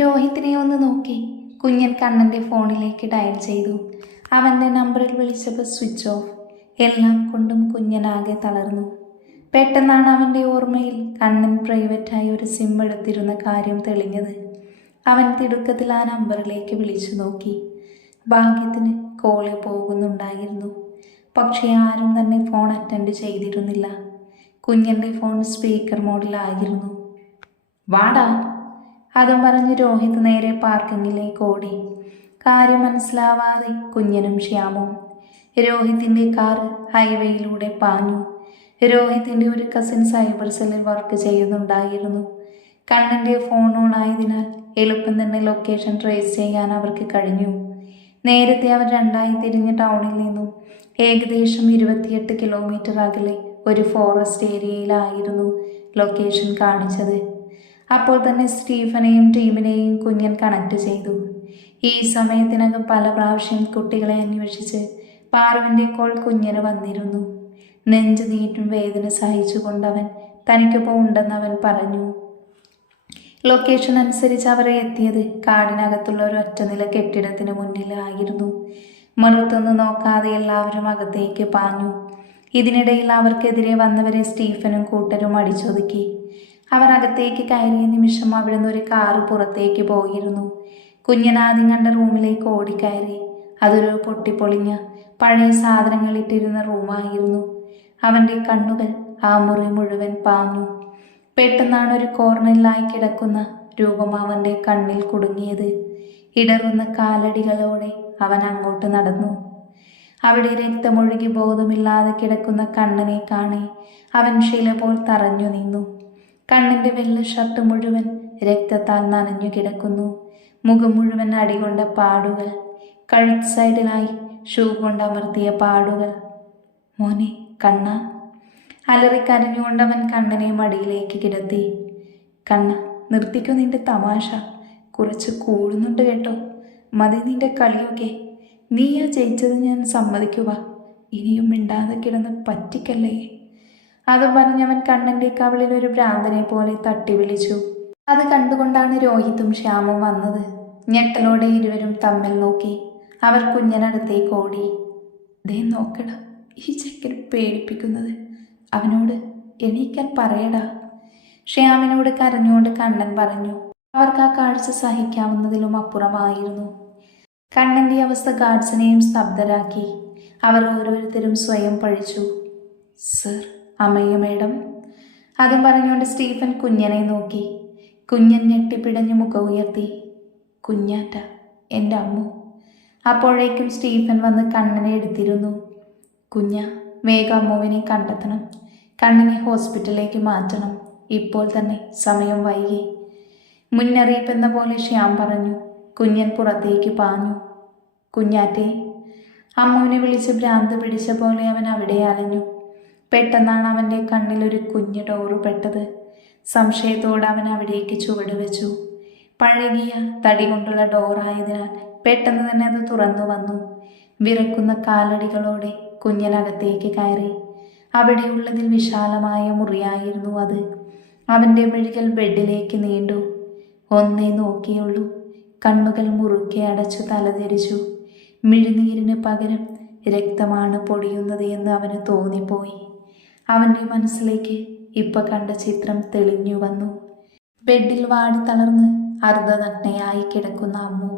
രോഹിത്തിനെ ഒന്ന് നോക്കി കുഞ്ഞൻ കണ്ണൻ്റെ ഫോണിലേക്ക് ഡയൽ ചെയ്തു. അവൻ്റെ നമ്പറിൽ വിളിച്ചപ്പോൾ സ്വിച്ച് ഓഫ്. എല്ലാം കൊണ്ടും കുഞ്ഞനാകെ തളർന്നു. പെട്ടെന്നാണ് അവൻ്റെ ഓർമ്മയിൽ കണ്ണൻ പ്രൈവറ്റായി ഒരു സിം എടുത്തിരുന്ന കാര്യം തെളിഞ്ഞത്. അവൻ തിടുക്കത്തിൽ ആ നമ്പറിലേക്ക് വിളിച്ചു നോക്കി. ഭാഗ്യത്തിന് കോള് പോകുന്നുണ്ടായിരുന്നു. പക്ഷേ ആരും തന്നെ ഫോൺ അറ്റൻഡ് ചെയ്തിരുന്നില്ല. കുഞ്ഞൻ്റെ ഫോൺ സ്പീക്കർ മോഡിലായിരുന്നു. വാടാ, അതും പറഞ്ഞ് രോഹിത് നേരെ പാർക്കിങ്ങിലേക്ക് ഓടി. കാര്യം മനസ്സിലാവാതെ കുഞ്ഞനും ശ്യാമും. രോഹിത്തിൻ്റെ കാർ ഹൈവേയിലൂടെ പാഞ്ഞു. രോഹിത്തിൻ്റെ ഒരു കസിൻ സൈബർ സെല്ലിൽ വർക്ക് ചെയ്യുന്നുണ്ടായിരുന്നു. കണ്ണൻ്റെ ഫോൺ ഓൺ ആയതിനാൽ എളുപ്പം തന്നെ ലൊക്കേഷൻ ട്രേസ് ചെയ്യാൻ അവർക്ക് കഴിഞ്ഞു. നേരത്തെ അവർ രണ്ടായി തിരിഞ്ഞ ടൗണിൽ നിന്നും ഏകദേശം 28 കിലോമീറ്റർ അകലെ ഒരു ഫോറസ്റ്റ് ഏരിയയിലായിരുന്നു ലൊക്കേഷൻ കാണിച്ചത്. അപ്പോൾ തന്നെ സ്റ്റീഫനെയും ടീമിനെയും കുഞ്ഞൻ കണക്ട് ചെയ്തു. ഈ സമയത്തിനകം പല പ്രാവശ്യം കുട്ടികളെ അന്വേഷിച്ച് പാറുവിൻ്റെ കോൾ കുഞ്ഞന് വന്നിരുന്നു. നെഞ്ചു നീറ്റും വേദന സഹിച്ചുകൊണ്ടവൻ തനിക്കൊപ്പം ഉണ്ടെന്നവൻ പറഞ്ഞു. ലൊക്കേഷൻ അനുസരിച്ച് അവരെ എത്തിയത് കാടിനകത്തുള്ള ഒരു ഒറ്റനില കെട്ടിടത്തിന് മുന്നിലായിരുന്നു. മറുത്തൊന്ന് നോക്കാതെ എല്ലാവരും അകത്തേക്ക് പാഞ്ഞു. ഇതിനിടയിൽ അവർക്കെതിരെ വന്നവരെ സ്റ്റീഫനും കൂട്ടരും അടിച്ചൊതുക്കി. അവർ അകത്തേക്ക് കയറിയ നിമിഷം അവിടുന്ന് ഒരു കാറ് പുറത്തേക്ക് പോയിരുന്നു. കുഞ്ഞനാദ്യം കണ്ട റൂമിലേക്ക് ഓടിക്കയറി. അതൊരു പൊട്ടിപ്പൊളിഞ്ഞ പഴയ സാധനങ്ങൾ ഇട്ടിരുന്ന റൂമായിരുന്നു. അവൻ്റെ കണ്ണുകൾ ആ മുറി മുഴുവൻ പാഞ്ഞു. പെട്ടെന്നാണ് ഒരു കോർണറിലായി കിടക്കുന്ന രൂപം അവൻ്റെ കണ്ണിൽ കുടുങ്ങിയത്. ഇടറുന്ന കാലടികളോടെ അവൻ അങ്ങോട്ട് നടന്നു. അവിടെ രക്തമൊഴുകി ബോധമില്ലാതെ കിടക്കുന്ന കണ്ണനെ കാണി അവൻ ശില പോൽ തറഞ്ഞു നിന്നു. കണ്ണൻ്റെ വെള്ള ഷർട്ട് മുഴുവൻ രക്തത്താൽ നനഞ്ഞു കിടക്കുന്നു. മുഖം മുഴുവൻ അടികൊണ്ട പാടുകൾ, കഴുത്ത് സൈഡിലായി ഷൂ കൊണ്ടമർത്തിയ പാടുകൾ. മോനെ കണ്ണ, അലറിക്കരഞ്ഞുകൊണ്ടവൻ കണ്ണനെ മടിയിലേക്ക് കിടത്തി. കണ്ണ, നിർത്തിക്കോ നിന്റെ തമാശ, കുറച്ച് കൂടുന്നുണ്ട് കേട്ടോ. മതി നിന്റെ കളിയൊക്കെ. നീയാ ജയിച്ചത് ഞാൻ സമ്മതിക്കുക. ഇനിയും മിണ്ടാതെ കിടന്ന് പറ്റിക്കല്ലേ. അത് പറഞ്ഞവൻ കണ്ണൻ്റെ കവിളിൽ ഒരു ഭ്രാന്തനെ പോലെ തട്ടി വിളിച്ചു. അത് കണ്ടുകൊണ്ടാണ് രോഹിത്തും ശ്യാമും വന്നത്. ഞെട്ടലോടെ ഇരുവരും തമ്മിൽ നോക്കി. അവർ കുഞ്ഞനടുത്തേക്ക് ഓടി. ദേ നോക്കടാ, ഈ ചെക്കൻ പേടിപ്പിക്കുന്നത്. അവനോട് എണീക്കാൻ പറയടാ. ശ്യാമിനോട് കരഞ്ഞുകൊണ്ട് കണ്ണൻ പറഞ്ഞു. അവർക്ക് ആ കാഴ്ച സഹിക്കാവുന്നതിലും അപ്പുറമായിരുന്നു. കണ്ണൻ്റെ അവസ്ഥ ഗാർഡ്സിനെയും സ്തബ്ധരാക്കി. അവർ ഓരോരുത്തരും സ്വയം പഴിച്ചു. Sir, അമ്മയ്യ madam. അതും പറഞ്ഞുകൊണ്ട് സ്റ്റീഫൻ കുഞ്ഞനെ നോക്കി. കുഞ്ഞൻ ഞെട്ടിപ്പിടഞ്ഞു മുഖം ഉയർത്തി. കുഞ്ഞാറ്റ, എൻ്റെ അമ്മു. അപ്പോഴേക്കും സ്റ്റീഫൻ വന്ന് കണ്ണനെ എടുത്തിരുന്നു. കുഞ്ഞ, വേഗം അമ്മുവിനെ കണ്ടെത്തണം. കണ്ണനെ ഹോസ്പിറ്റലിലേക്ക് മാറ്റണം. ഇപ്പോൾ തന്നെ, സമയം വൈകി. മുന്നറിയിപ്പെന്ന പോലെ ശ്യാം പറഞ്ഞു. കുഞ്ഞൻ പുറത്തേക്ക് പാഞ്ഞു. കുഞ്ഞാറ്റെ, അമ്മുവിനെ വിളിച്ച് ഭ്രാന്ത് പിടിച്ച പോലെ അവൻ അവിടെ അലഞ്ഞു. പെട്ടെന്നാണ് അവൻ്റെ കണ്ണിലൊരു കുഞ്ഞു ഡോറ് പെട്ടത്. സംശയത്തോടെ അവൻ അവിടേക്ക് ചുവട് വെച്ചു. പഴകിയ തടി കൊണ്ടുള്ള ഡോറായതിനാൽ പെട്ടെന്ന് തന്നെ അത് തുറന്നു വന്നു. വിറക്കുന്ന കാലടികളോടെ കുഞ്ഞനകത്തേക്ക് കയറി. അവിടെയുള്ളതിൽ വിശാലമായ മുറിയായിരുന്നു അത്. അവൻ്റെ മിഴികൾ ബെഡിലേക്ക് നീണ്ടു. ഒന്നേ നോക്കിയുള്ളൂ. കണ്ണുകൾ മുറുക്കെ അടച്ചു തലതിരിച്ചു. മിഴിനീരിന് പകരം രക്തമാണ് പൊടിയുന്നത് എന്ന് അവന് തോന്നിപ്പോയി. അവൻ്റെ മനസ്സിലേക്ക് ഇപ്പൊ കണ്ട ചിത്രം തെളിഞ്ഞു വന്നു. ബെഡിൽ വാടി തളർന്ന് അർദ്ധനഗ്നയായി കിടക്കുന്ന അമ്മു.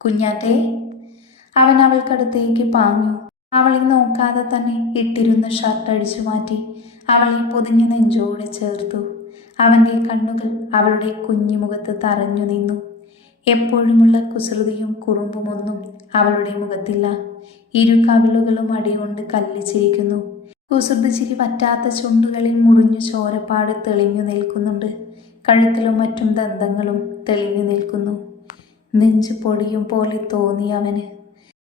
കുഞ്ഞാറ്റേ, അവൻ അവൾക്കടുത്തേക്ക് പാഞ്ഞു. അവളെ നോക്കാതെ തന്നെ ഇട്ടിരുന്ന ഷർട്ട് അടിച്ചു മാറ്റി അവളെ പൊതിഞ്ഞ് നെഞ്ചോടെ ചേർത്തു. അവൻ്റെ കണ്ണുകൾ അവളുടെ കുഞ്ഞുമുഖത്ത് തറഞ്ഞു നിന്നു. എപ്പോഴുമുള്ള കുസൃതിയും കുറുമ്പുമൊന്നും അവളുടെ മുഖത്തില്ല. ഇരു കവിളുകളും അടികൊണ്ട് കല്ലിച്ചിരിക്കുന്നു. കുസൃതി ചിരി പറ്റാത്ത ചുണ്ടുകളിൽ മുറിഞ്ഞു ചോരപ്പാട് തെളിഞ്ഞു നിൽക്കുന്നുണ്ട്. കഴുത്തിലും മറ്റും ദന്തങ്ങളും തെളിഞ്ഞു നിൽക്കുന്നു. നെഞ്ചു പൊടിയും പോലെ തോന്നി അവന്.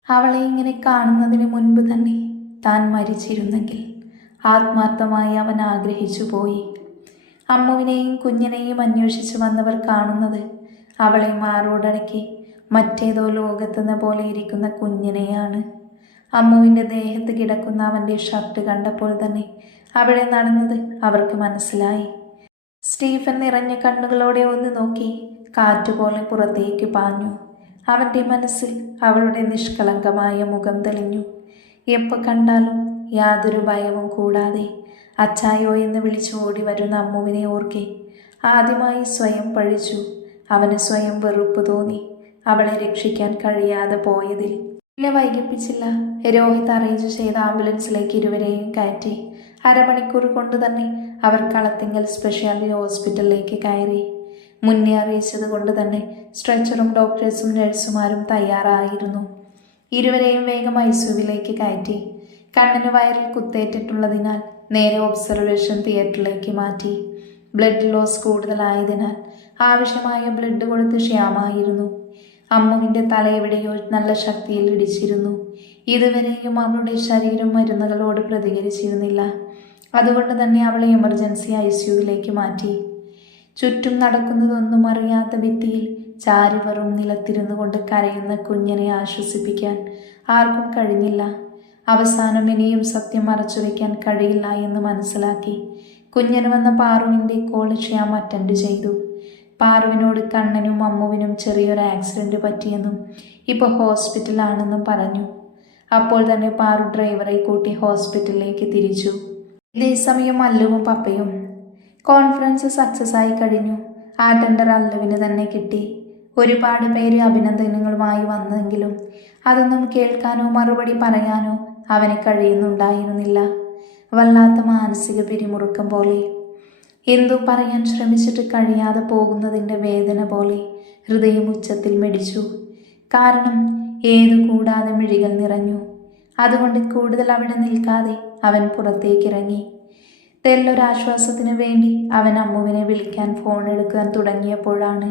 അവളെ ഇങ്ങനെ കാണുന്നതിന് മുൻപ് തന്നെ താൻ മരിച്ചിരുന്നെങ്കിൽ. ആത്മാർത്ഥമായി അവൻ ആഗ്രഹിച്ചു പോയി. അമ്മുവിനെയും കുഞ്ഞിനെയും അന്വേഷിച്ച് വന്നവർ കാണുന്നത് അവളെ മാറോടടക്കി മറ്റേതോ ലോകത്തെന്ന പോലെ ഇരിക്കുന്ന കുഞ്ഞിനെയാണ്. അമ്മുവിൻ്റെ ദേഹത്ത് കിടക്കുന്ന അവൻ്റെ ഷർട്ട് കണ്ടപ്പോൾ തന്നെ അവിടെ നടന്നത് അവർക്ക് മനസ്സിലായി. സ്റ്റീഫൻ നിറഞ്ഞ കണ്ണുകളോടെ ഒന്ന് നോക്കി കാറ്റുപോലെ പുറത്തേക്ക് പാഞ്ഞു. അവൻ്റെ മനസ്സിൽ അവളുടെ നിഷ്കളങ്കമായ മുഖം തെളിഞ്ഞു. എപ്പോൾ കണ്ടാലും യാതൊരു ഭയവും കൂടാതെ അച്ചായോ എന്ന് വിളിച്ചു ഓടി വരുന്ന അമ്മുവിനെ ഓർക്കെ ആദ്യമായി സ്വയം പഴിച്ചു. അവന് സ്വയം വെറുപ്പ് തോന്നി, അവളെ രക്ഷിക്കാൻ കഴിയാതെ പോയതിൽ. പിന്നെ വൈകിപ്പിച്ചില്ല. രോഹിത് അറേഞ്ച് ചെയ്ത ആംബുലൻസിലേക്ക് ഇരുവരെയും കയറ്റി. അരമണിക്കൂർ കൊണ്ട് തന്നെ അവർ കളത്തിങ്കൽ സ്പെഷ്യാലിറ്റി ഹോസ്പിറ്റലിലേക്ക് കയറി. മുന്നേ അറിയിച്ചത് കൊണ്ട് തന്നെ സ്ട്രെച്ചറും ഡോക്ടേഴ്സും നഴ്സുമാരും തയ്യാറായിരുന്നു. ഇരുവരെയും വേഗം ഐസിയുവിലേക്ക് കയറ്റി. കണ്ണിന് വയറിൽ കുത്തേറ്റിട്ടുള്ളതിനാൽ നേരെ ഒബ്സർവേഷൻ തിയേറ്ററിലേക്ക് മാറ്റി. ബ്ലഡ് ലോസ് കൂടുതലായതിനാൽ ആവശ്യമായ ബ്ലഡ് കൊടുത്ത് ക്ഷാമായിരുന്നു. അമ്മുവിൻ്റെ തല എവിടെയോ നല്ല ശക്തിയിൽ ഇടിച്ചിരുന്നു. ഇതുവരെയും അവളുടെ ശരീരം മരുന്നുകളോട് പ്രതികരിച്ചിരുന്നില്ല. അതുകൊണ്ട് തന്നെ അവളെ എമർജൻസി ഐസിയുവിലേക്ക് മാറ്റി. ചുറ്റും നടക്കുന്നതൊന്നും അറിയാത്ത ഭിത്തിയിൽ ചാരിവറും നിലത്തിരുന്നു കൊണ്ട് കരയുന്ന കുഞ്ഞിനെ ആശ്വസിപ്പിക്കാൻ ആർക്കും കഴിഞ്ഞില്ല. അവസാനം ഇനിയും സത്യം മറച്ചുവെക്കാൻ കഴിയില്ല എന്ന് മനസ്സിലാക്കി കുഞ്ഞിന് വന്ന പാറുവിൻ്റെ കോൾ ശ്യാം അറ്റൻഡ് ചെയ്തു. പാറുവിനോട് കണ്ണനും അമ്മുവിനും ചെറിയൊരു ആക്സിഡൻറ്റ് പറ്റിയെന്നും ഇപ്പോൾ ഹോസ്പിറ്റലാണെന്നും പറഞ്ഞു. അപ്പോൾ തന്നെ പാറു ഡ്രൈവറെ കൂട്ടി ഹോസ്പിറ്റലിലേക്ക് തിരിച്ചു. ഇതേസമയം അല്ലുവും പപ്പയും കോൺഫറൻസ് സക്സസ് ആയി കഴിഞ്ഞു. ആ ടെൻഡർ അല്ലുവിന് തന്നെ കിട്ടി. ഒരുപാട് പേര് അഭിനന്ദനങ്ങളുമായി വന്നെങ്കിലും അതൊന്നും കേൾക്കാനോ മറുപടി പറയാനോ അവന് കഴിയുന്നുണ്ടായിരുന്നില്ല. വല്ലാത്ത മാനസിക പിരിമുറുക്കം പോലെ, എന്തോ പറയാൻ ശ്രമിച്ചിട്ട് കഴിയാതെ പോകുന്നതിൻ്റെ വേദന പോലെ ഹൃദയം ഉച്ചത്തിൽ മിടിച്ചു. കാരണം ഏതു കൂടാതെ മിഴികൾ നിറഞ്ഞു. അതുകൊണ്ട് കൂടുതൽ അവിടെ നിൽക്കാതെ അവൻ പുറത്തേക്കിറങ്ങി. തെല്ലൊരാശ്വാസത്തിനു വേണ്ടി അവൻ അമ്മുവിനെ വിളിക്കാൻ ഫോൺ എടുക്കാൻ തുടങ്ങിയപ്പോഴാണ്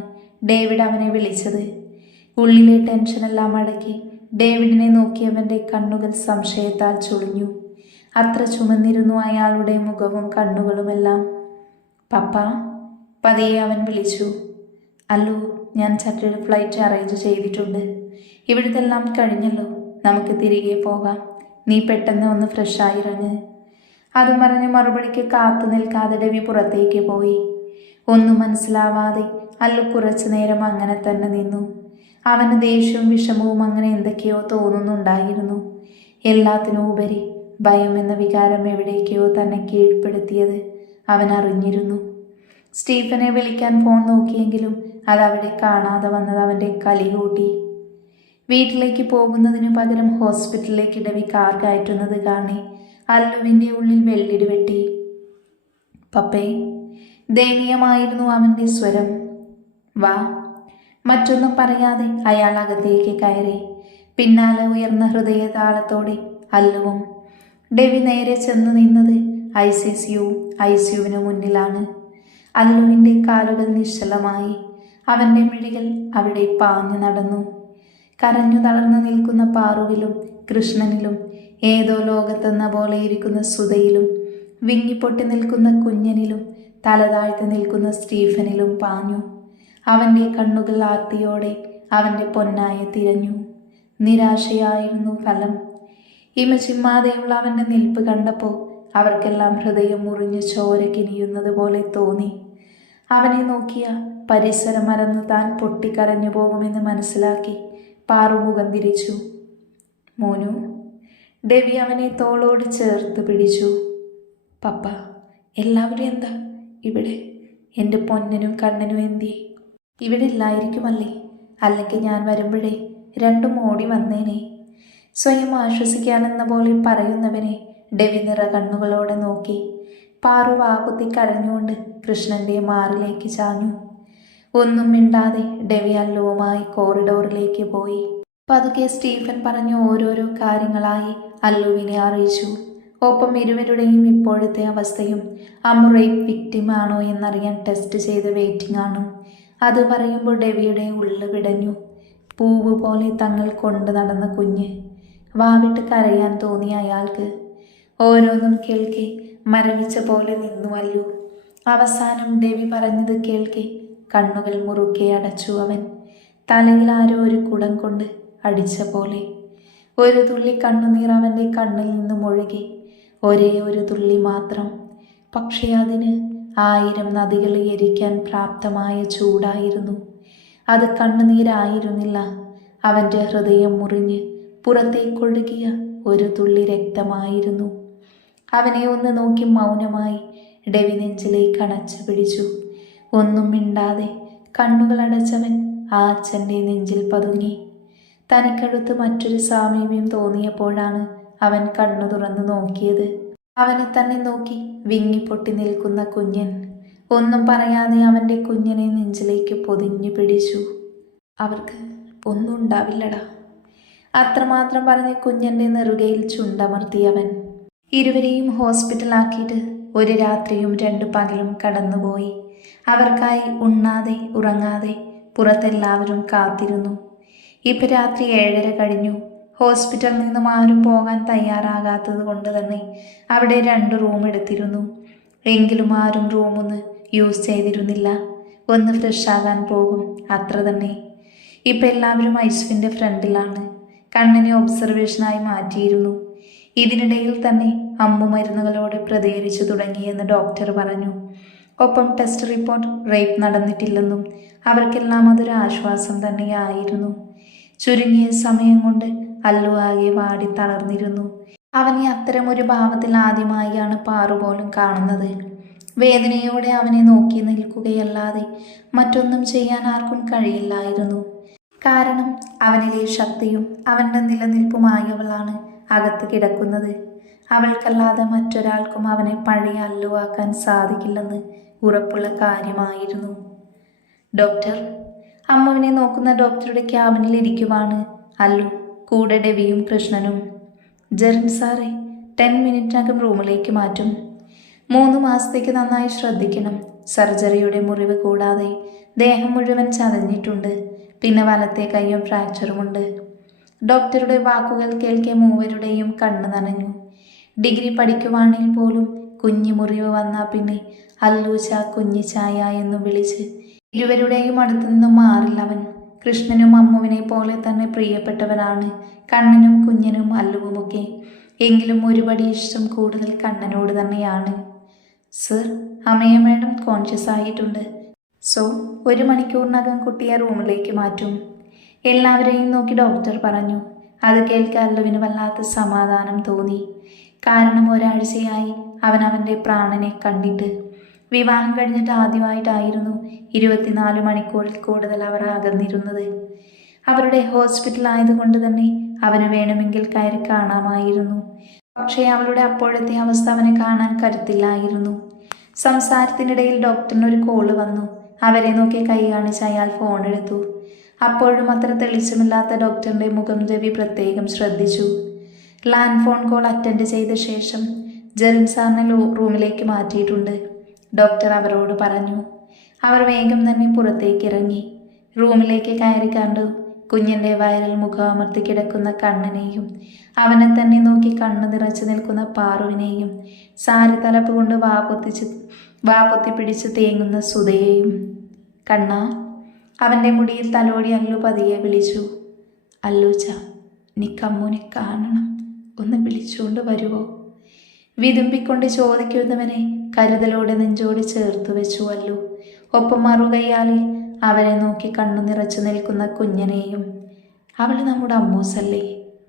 ഡേവിഡ് അവനെ വിളിച്ചത്. ഉള്ളിലെ ടെൻഷനെല്ലാം അടക്കി ഡേവിഡിനെ നോക്കിയവൻ്റെ കണ്ണുകൾ സംശയത്താൽ ചുളിഞ്ഞു. അത്ര ചുമന്നിരുന്നു അയാളുടെ മുഖവും കണ്ണുകളുമെല്ലാം. പപ്പ, പതിയെ അവൻ വിളിച്ചു. അല്ലു, ഞാൻ ചാർട്ടേഡ് ഫ്ലൈറ്റ് അറേഞ്ച് ചെയ്തിട്ടുണ്ട്. ഇവിടുത്തെല്ലാം കഴിഞ്ഞല്ലോ, നമുക്ക് തിരികെ പോകാം. നീ പെട്ടെന്ന് ഒന്ന് ഫ്രഷായിറങ്ങ്. അതും പറഞ്ഞ് മറുപടിക്ക് കാത്തു നിൽക്കാതെ രവി പുറത്തേക്ക് പോയി. ഒന്നും മനസ്സിലാവാതെ അല്ലു കുറച്ചു നേരം അങ്ങനെ തന്നെ നിന്നു. അവന് ദേഷ്യവും വിഷമവും അങ്ങനെ എന്തൊക്കെയോ തോന്നുന്നുണ്ടായിരുന്നു. എല്ലാത്തിനും ഉപരി ഭയം എന്ന വികാരം എവിടേക്കോ തന്നെ കീഴ്പ്പെടുത്തിയത് അവൻ അറിഞ്ഞിരുന്നു. സ്റ്റീഫനെ വിളിക്കാൻ ഫോൺ നോക്കിയെങ്കിലും അതവിടെ കാണാതെ വന്നത് അവൻ്റെ കലി കൂട്ടി. വീട്ടിലേക്ക് പോകുന്നതിനു പകരം ഹോസ്പിറ്റലിലേക്ക് ഡവി കാർ കയറ്റുന്നത് കാണി അല്ലുവിൻ്റെ ഉള്ളിൽ വെള്ളിടി വെട്ടി. പപ്പേ, ദയനീയമായിരുന്നു അവൻ്റെ സ്വരം. വാ. മറ്റൊന്നും പറയാതെ അയാൾ അകത്തേക്ക് കയറി. പിന്നാലെ ഉയർന്ന ഹൃദയതാളത്തോടെ അല്ലുവും. ഡെവി നേരെ ചെന്ന് നിന്നത് ഐസിയുവിന് മുന്നിലാണ്. അല്ലുവിൻ്റെ കാലുകൾ നിശ്ചലമായി. അവൻ്റെ മിഴികൾ അവിടെ പാഞ്ഞു നടന്നു. കരഞ്ഞു തളർന്നു നിൽക്കുന്ന പാറുവിലും കൃഷ്ണനിലും, ഏതോ ലോകത്തെന്ന പോലെ ഇരിക്കുന്ന സുധയിലും, വിങ്ങിപ്പൊട്ടി നിൽക്കുന്ന കുഞ്ഞനിലും, തലതാഴ്ത്തി നിൽക്കുന്ന സ്റ്റീഫനിലും പാഞ്ഞു. അവൻ്റെ കണ്ണുകൾ ആർത്തിയോടെ അവൻ്റെ പൊന്നായെ തിരഞ്ഞു. നിരാശയായിരുന്നു ഫലം. ഇമചിമ്മാതെയുള്ള അവൻ്റെ നിൽപ്പ് കണ്ടപ്പോൾ അവർക്കെല്ലാം ഹൃദയം മുറിഞ്ഞ് ചോര കിനിയുന്നത് പോലെ തോന്നി. അവനെ നോക്കിയ പരിസരം മറന്ന് താൻ പൊട്ടിക്കരഞ്ഞു പോകുമെന്ന് മനസ്സിലാക്കി പാറു മുഖം തിരിച്ചു. മോനു. ഡെവി അവനെ തോളോട് ചേർത്ത് പിടിച്ചു. പപ്പ, എല്ലാവരും എന്താ ഇവിടെ? എൻ്റെ പൊന്നനും കണ്ണനും എന്തിയെ? ഇവിടെ ഇല്ലായിരിക്കുമല്ലേ? അല്ലെങ്കിൽ ഞാൻ വരുമ്പോഴേ രണ്ടും ഓടി വന്നേനെ. സ്വയം ആശ്വസിക്കാനെന്ന പോലെ പറയുന്നവനെ ഡെവി നിറ കണ്ണുകളോടെ നോക്കി. പാറു വാകുത്തി കരഞ്ഞുകൊണ്ട് കൃഷ്ണൻ്റെ മാറിലേക്ക് ചാഞ്ഞു. ഒന്നും മിണ്ടാതെ ഡെവി അല്ലുവുമായി കോറിഡോറിലേക്ക് പോയി. പതുക്കെ സ്റ്റീഫൻ പറഞ്ഞ ഓരോരോ കാര്യങ്ങളായി അല്ലുവിനെ അറിയിച്ചു. ഒപ്പം ഇരുവരുടെയും ഇപ്പോഴത്തെ അവസ്ഥയും അമ്മു റേപ്പ് വിക്ടിം ആണോ എന്നറിയാൻ ടെസ്റ്റ് ചെയ്ത് വെയിറ്റിംഗ് ആണ്. അത് പറയുമ്പോൾ ഡെവിയുടെ ഉള്ളു പിടഞ്ഞു. പൂവ് പോലെ തങ്ങൾ കൊണ്ടു നടന്ന കുഞ്ഞ്. വാവിട്ട് കരയാൻ തോന്നിയ അയാൾക്ക് ഓരോന്നും കേൾക്കെ മരവിച്ച പോലെ നിന്നു അല്ലു. അവസാനം ഡെവി പറഞ്ഞത് കേൾക്കെ കണ്ണുകൾ മുറുക്കെ അടച്ചു അവൻ. തലയിൽ ആരോ ഒരു കുടം കൊണ്ട് അടിച്ച പോലെ ഒരു തുള്ളി കണ്ണുനീർ അവൻ്റെ കണ്ണിൽ നിന്നും ഒഴുകി. ഒരേ ഒരു തുള്ളി മാത്രം. പക്ഷേ അതിന് 1000 നദികളെ എരിക്കാൻ പ്രാപ്തമായ ചൂടായിരുന്നു. അത് കണ്ണുനീരായിരുന്നില്ല. അവൻ്റെ ഹൃദയം മുറിഞ്ഞ് പുറത്തേക്കൊഴുകിയ ഒരു തുള്ളി രക്തമായിരുന്നു. അവനെ ഒന്ന് നോക്കി മൗനമായി ഡെവി നെഞ്ചിലേക്ക് അണച്ചു പിടിച്ചു. ഒന്നും മിണ്ടാതെ കണ്ണുകൾ അടച്ചവൻ ആ അച്ഛൻ്റെ നെഞ്ചിൽ പതുങ്ങി. തനിക്കടുത്ത് മറ്റൊരു സാമീപ്യം തോന്നിയപ്പോഴാണ് അവൻ കണ്ണു തുറന്നു നോക്കിയത്. അവനെ തന്നെ നോക്കി വിങ്ങിപ്പൊട്ടി നിൽക്കുന്ന കുഞ്ഞൻ. ഒന്നും പറയാതെ അവൻ്റെ കുഞ്ഞനെ നെഞ്ചിലേക്ക് പൊതിഞ്ഞു പിടിച്ചു. അവർക്ക് ഒന്നും ഉണ്ടാവില്ലടാ, അത്രമാത്രം പറഞ്ഞ് കുഞ്ഞൻ്റെ നെറുകയിൽ ചുണ്ടമർത്തിയവൻ. ഇരുവരെയും ഹോസ്പിറ്റലാക്കിയിട്ട് ഒരു രാത്രിയും 2 പകലും കടന്നുപോയി. അവർക്കായി ഉണ്ണാതെ ഉറങ്ങാതെ പുറത്തെല്ലാവരും കാത്തിരുന്നു. ഇപ്പം രാത്രി 7:30 കഴിഞ്ഞു. ഹോസ്പിറ്റലിൽ നിന്നും ആരും പോകാൻ തയ്യാറാകാത്തത് കൊണ്ട് തന്നെ അവിടെ 2 റൂം എടുത്തിരുന്നു. എങ്കിലും ആരും റൂമൊന്ന് യൂസ് ചെയ്തിരുന്നില്ല. ഒന്ന് ഫ്രഷാകാൻ പോകും, അത്ര തന്നെ. ഇപ്പം എല്ലാവരും ഐസുവിൻ്റെ ഫ്രണ്ടിലാണ്. കണ്ണിനെ ഒബ്സർവേഷനായി മാറ്റിയിരുന്നു. ഇതിനിടയിൽ തന്നെ അമ്മു മരുന്നുകളോട് പ്രതികരിച്ചു തുടങ്ങിയെന്ന് ഡോക്ടർ പറഞ്ഞു. ഒപ്പം ടെസ്റ്റ് റിപ്പോർട്ട് റേപ്പ് നടന്നിട്ടില്ലെന്നും അവർക്കെല്ലാം അതൊരു ആശ്വാസം തന്നെയായിരുന്നു. ചുരുങ്ങിയ സമയം കൊണ്ട് അല്ലു ആകെ വാടി തളർന്നിരുന്നു. അവനെ അത്തരമൊരു ഭാവത്തിൽ ആദ്യമായാണ് പാറു പോലും കാണുന്നത്. വേദനയോടെ അവനെ നോക്കി നിൽക്കുകയല്ലാതെ മറ്റൊന്നും ചെയ്യാൻ ആർക്കും കഴിയില്ലായിരുന്നു. കാരണം അവനിലെ ശക്തിയും അവൻ്റെ നിലനിൽപ്പുമായവളാണ് അകത്ത് കിടക്കുന്നത്. അവൾക്കല്ലാതെ മറ്റൊരാൾക്കും അവനെ പഴയ അല്ലുവാക്കാൻ സാധിക്കില്ലെന്ന് ഉറപ്പുള്ള കാര്യമായിരുന്നു. ഡോക്ടർ, അമ്മുവിനെ നോക്കുന്ന ഡോക്ടറുടെ ക്യാബിനിൽ ഇരിക്കുവാണ് അല്ലു, കൂടെ ഡെവിയും കൃഷ്ണനും. ജെറിൻ സാറേ, 10 മിനിറ്റിനകം റൂമിലേക്ക് മാറ്റും. 3 മാസത്തേക്ക് നന്നായി ശ്രദ്ധിക്കണം. സർജറിയുടെ മുറിവ് കൂടാതെ ദേഹം മുഴുവൻ ചതഞ്ഞിട്ടുണ്ട്. പിന്നെ വലത്തെ കൈയും ഫ്രാക്ചറുമുണ്ട്. ഡോക്ടറുടെ വാക്കുകൾ കേൾക്കെ മൂവരുടെയും കണ്ണ് നനഞ്ഞു. ഡിഗ്രി പഠിക്കുവാണെങ്കിൽ പോലും കുഞ്ഞു മുറിവ് വന്നാൽ പിന്നെ അല്ലൂച്ച, കുഞ്ഞിച്ചായ എന്നു വിളിച്ച് ഇരുവരുടെയും അടുത്തു നിന്നും മാറില്ലവൻ. കൃഷ്ണനും അമ്മുവിനെ പോലെ തന്നെ പ്രിയപ്പെട്ടവരാണ് കണ്ണനും കുഞ്ഞനും അല്ലുവുമൊക്കെ. എങ്കിലും ഒരുപടി ഇഷ്ടം കൂടുതൽ കണ്ണനോട് തന്നെയാണ്. സർ, അമ്മയ മാഡം കോൺഷ്യസ് ആയിട്ടുണ്ട്. സോ 1 മണിക്കൂറിനകം കുട്ടിയെ റൂമിലേക്ക് മാറ്റും. എല്ലാവരെയും നോക്കി ഡോക്ടർ പറഞ്ഞു. അത് കേൾക്കാൻ അല്ലുവിന് വല്ലാത്ത സമാധാനം തോന്നി. കാരണം ഒരാഴ്ചയായി അവൻ്റെ പ്രാണനെ കണ്ടിട്ട്. വിവാഹം കഴിഞ്ഞിട്ട് ആദ്യമായിട്ടായിരുന്നു 24 മണിക്കൂറിൽ കൂടുതൽ അവർ അകന്നിരുന്നത്. അവരുടെ ഹോസ്പിറ്റലായതുകൊണ്ട് തന്നെ അവന് വേണമെങ്കിൽ കയറി കാണാമായിരുന്നു. പക്ഷേ അവളുടെ അപ്പോഴത്തെ അവസ്ഥ അവനെ കാണാൻ കരുത്തില്ലായിരുന്നു. സംസാരത്തിനിടയിൽ ഡോക്ടറിനൊരു കോള് വന്നു. അവരെ നോക്കി കൈ കാണിച്ച് അയാൾ ഫോൺ എടുത്തു. അപ്പോഴും അത്ര തെളിച്ചമില്ലാത്ത ഡോക്ടറിൻ്റെ മുഖം രവി പ്രത്യേകം ശ്രദ്ധിച്ചു. ലാൻഡ് ഫോൺ കോൾ അറ്റൻഡ് ചെയ്ത ശേഷം ജെറിൻ സാറിനെ റൂമിലേക്ക് മാറ്റിയിട്ടുണ്ട്, ഡോക്ടർ അവരോട് പറഞ്ഞു. അവർ വേഗം തന്നെ പുറത്തേക്ക് ഇറങ്ങി. റൂമിലേക്ക് കയറി കണ്ടു കുഞ്ഞിൻ്റെ വയറിൽ മുഖമർത്തി കിടക്കുന്ന കണ്ണനെയും അവനെ തന്നെ നോക്കി കണ്ണ് നിറച്ചു നിൽക്കുന്ന പാറുവിനെയും സാരി തലപ്പ് കൊണ്ട് വാപ്പൊത്തി പിടിച്ച് തേങ്ങുന്ന സുധയെയും. കണ്ണ, അവൻ്റെ മുടിയിൽ തലോടി അല്ലു പതിയെ വിളിച്ചു. അല്ലൂച്ച, നിക്കമ്മൂനെ കാണണം, ഒന്ന് വിളിച്ചുകൊണ്ട് വരുവോ? വിതുമ്പിക്കൊണ്ട് ചോദിക്കുന്നവനെ കരുതലോടെ നെഞ്ചോട് ചേർത്ത് വെച്ചു അല്ലു. ഒപ്പം മറുകൈയാലെ അവരെ നോക്കി കണ്ണു നിറച്ചു നിൽക്കുന്ന കുഞ്ഞനെയും. അവൾ നമ്മുടെ അമ്മൂസല്ലേ,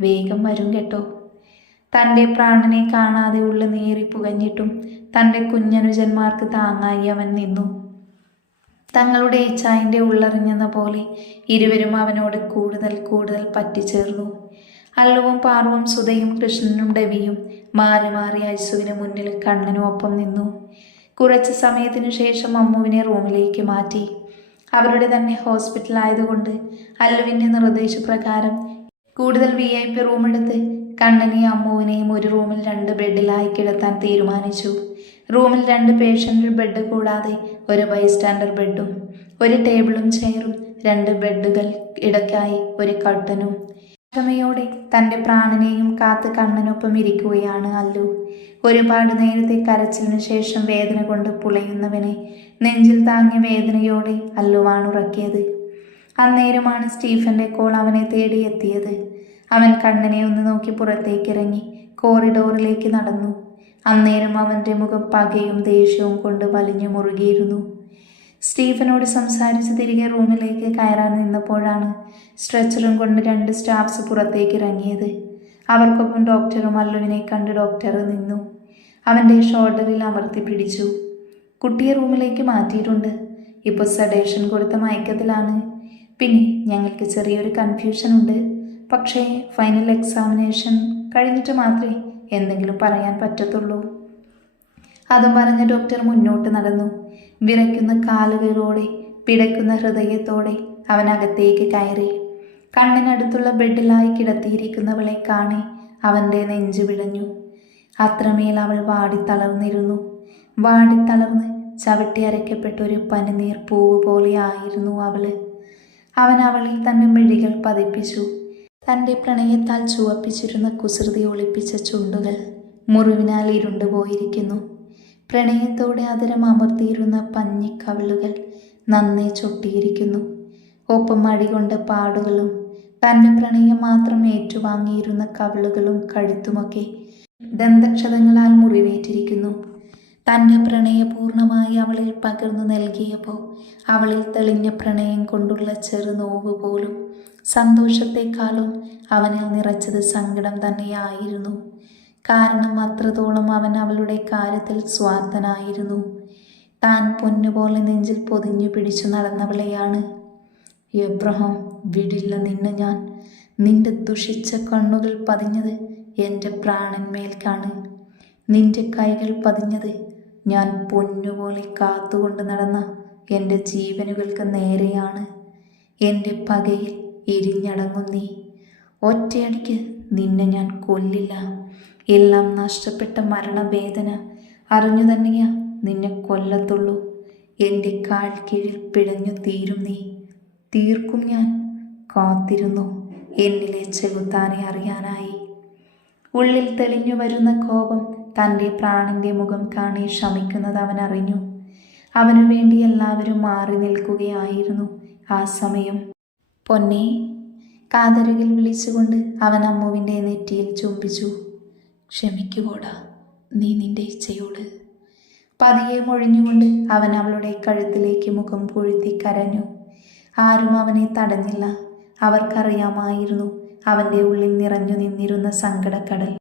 വേഗം വരും കേട്ടോ. തൻ്റെ പ്രാണനെ കാണാതെ ഉള്ളു നീറി പുകഞ്ഞിട്ടും തൻ്റെ കുഞ്ഞനുജന്മാർക്ക് താങ്ങായി അവൻ നിന്നു. തങ്ങളുടെ ഇച്ഛായിൻ്റെ ഉള്ളറിഞ്ഞെന്ന പോലെ ഇരുവരും അവനോട് കൂടുതൽ കൂടുതൽ പറ്റിച്ചേർന്നു. അല്ലുവും പാറുവും സുധയും കൃഷ്ണനും ഡെവിയും മാറി മാറി ഐസുവിന് മുന്നിൽ കണ്ണനും ഒപ്പം നിന്നു. കുറച്ച് സമയത്തിനു ശേഷം അമ്മുവിനെ റൂമിലേക്ക് മാറ്റി. അവരുടെ തന്നെ ഹോസ്പിറ്റലായതുകൊണ്ട് അല്ലുവിൻ്റെ നിർദ്ദേശപ്രകാരം കൂടുതൽ VIP റൂമെടുത്ത് കണ്ണനെയും അമ്മുവിനെയും ഒരു റൂമിൽ 2 ബെഡിലായി കിടത്താൻ തീരുമാനിച്ചു. റൂമിൽ 2 പേഷ്യൻ്റ് ബെഡ് കൂടാതെ ഒരു ബൈസ്റ്റാൻഡർ ബെഡും, ഒരു ടേബിളും ചെയറും, 2 ബെഡുകൾ ഇടയ്ക്കായി ഒരു കർട്ടനും. ക്ഷമയോടെ തൻ്റെ പ്രാണനെയും കാത്ത് കണ്ണനൊപ്പം ഇരിക്കുകയാണ് അല്ലു. ഒരുപാട് നേരത്തെ കരച്ചിലിനു ശേഷം വേദന കൊണ്ട് പുളയുന്നവനെ നെഞ്ചിൽ താങ്ങിയ വേദനയോടെ അല്ലുവാണ് ഉറക്കിയത്. അന്നേരമാണ് സ്റ്റീഫൻ്റെ കോൾ അവനെ തേടിയെത്തിയത്. അവൻ കണ്ണനെ ഒന്ന് നോക്കി പുറത്തേക്കിറങ്ങി കോറിഡോറിലേക്ക് നടന്നു. അന്നേരം അവൻ്റെ മുഖം പകയും ദേഷ്യവും കൊണ്ട് വലിഞ്ഞു മുറുകിയിരുന്നു. സ്റ്റീഫനോട് സംസാരിച്ച് തിരികെ റൂമിലേക്ക് കയറാൻ നിന്നപ്പോഴാണ് സ്ട്രെച്ചറും കൊണ്ട് 2 സ്റ്റാഫ്സ് പുറത്തേക്ക് ഇറങ്ങിയത്. അവർക്കൊപ്പം ഡോക്ടറും അല്ലുവിനെ കണ്ട് ഡോക്ടർ നിന്നു. അവൻ്റെ ഷോൾഡറിൽ അമർത്തി പിടിച്ചു. കുട്ടിയെ റൂമിലേക്ക് മാറ്റിയിട്ടുണ്ട്. ഇപ്പോൾ സഡേഷൻ കൊടുത്ത മയക്കത്തിലാണ്. പിന്നെ ഞങ്ങൾക്ക് ചെറിയൊരു കൺഫ്യൂഷൻ ഉണ്ട്. പക്ഷേ ഫൈനൽ എക്സാമിനേഷൻ കഴിഞ്ഞിട്ട് മാത്രമേ എന്തെങ്കിലും പറയാൻ പറ്റത്തുള്ളൂ. അതും പറഞ്ഞ ഡോക്ടർ മുന്നോട്ട് നടന്നു. വിറയ്ക്കുന്ന കാലുകളോടെ പിടയ്ക്കുന്ന ഹൃദയത്തോടെ അവനകത്തേക്ക് കയറി. കണ്ണിനടുത്തുള്ള ബെഡിലായി കിടത്തിയിരിക്കുന്നവളെ കാണി അവൻ്റെ നെഞ്ചു വിളഞ്ഞു. അത്രമേൽ അവൾ വാടിത്തളർന്നിരുന്നു. വാടിത്തളർന്ന് ചവിട്ടി അരയ്ക്കപ്പെട്ട ഒരു പനിനീർ പൂവ് പോലെ ആയിരുന്നു അവള്. അവൻ അവളിൽ തന്നെ മിഴികൾ പതിപ്പിച്ചു. തൻ്റെ പ്രണയത്താൽ ചുവപ്പിച്ചിരുന്ന കുസൃതി ഒളിപ്പിച്ച ചുണ്ടുകൾ മുറിവിനാൽ ഇരുണ്ടുപോയിരിക്കുന്നു. പ്രണയത്തോടെ അതിരം അമർത്തിയിരുന്ന പഞ്ഞിക്കവിളുകൾ നന്നേ ചൊട്ടിയിരിക്കുന്നു. ഒപ്പം അടികൊണ്ട പാടുകളും തൻ്റെ പ്രണയം മാത്രം ഏറ്റുവാങ്ങിയിരുന്ന കവിളുകളും കഴുത്തുമൊക്കെ ദന്തക്ഷതങ്ങളാൽ മുറിവേറ്റിരിക്കുന്നു. തൻ്റെ പ്രണയപൂർണമായി അവളിൽ പകർന്നു നൽകിയപ്പോൾ അവളിൽ തെളിഞ്ഞ പ്രണയം കൊണ്ടുള്ള ചെറുനോവ് പോലും സന്തോഷത്തെക്കാളും അവനിൽ നിറച്ചത് സങ്കടം തന്നെയായിരുന്നു. കാരണം അത്രത്തോളം അവൻ അവളുടെ കാര്യത്തിൽ സ്വാർത്ഥനായിരുന്നു. താൻ പൊന്നുപോലെ നെഞ്ചിൽ പൊതിഞ്ഞു പിടിച്ചു നടന്നവളെയാണ്. എബ്രഹാം, വിടില്ല നിന്നെ ഞാൻ. നിന്റെ ദുഷിച്ച കണ്ണുകൾ പതിഞ്ഞത് എൻ്റെ പ്രാണന്മേൽക്കാണ്. നിന്റെ കൈകൾ പതിഞ്ഞത് ഞാൻ പൊന്നുപോലെ കാത്തുകൊണ്ട് നടന്ന എൻ്റെ ജീവനുകൾക്ക് നേരെയാണ്. എൻ്റെ പകയിൽ എരിഞ്ഞടങ്ങും നീ. ഒറ്റയടിക്ക് നിന്നെ ഞാൻ കൊല്ലില്ല. എല്ലാം നഷ്ടപ്പെട്ട മരണവേദന അറിഞ്ഞു തന്നെയാ നിന്നെ കൊല്ലത്തുള്ളൂ. എൻ്റെ കാൽ കീഴിൽ പിഴഞ്ഞു തീരും നീ. തീർക്കും ഞാൻ. കാത്തിരുന്നു എന്നിലെ ചെകുത്താനെ അറിയാനായി. ഉള്ളിൽ തെളിഞ്ഞു വരുന്ന കോപം തൻ്റെ പ്രാണന്റെ മുഖം കാണി ശമിക്കുന്നത് അവൻ അറിഞ്ഞു. അവനു വേണ്ടി എല്ലാവരും മാറി നിൽക്കുകയായിരുന്നു ആ സമയം. പൊന്നേ, കാതരുകിൽ വിളിച്ചുകൊണ്ട് അവൻ അമ്മുവിൻ്റെ നെറ്റിയിൽ ചുംബിച്ചു. ക്ഷമിക്കുവോടാ നീ നിന്റെ ഇച്ഛയോട്. പതിയെ മൊഴിഞ്ഞുകൊണ്ട് അവൻ അവളുടെ കഴുത്തിലേക്ക് മുഖം പൊഴുത്തി കരഞ്ഞു. ആരും അവനെ തടഞ്ഞില്ല. അവർക്കറിയാമായിരുന്നു അവൻ്റെ ഉള്ളിൽ നിറഞ്ഞു നിന്നിരുന്ന സങ്കടക്കടൽ.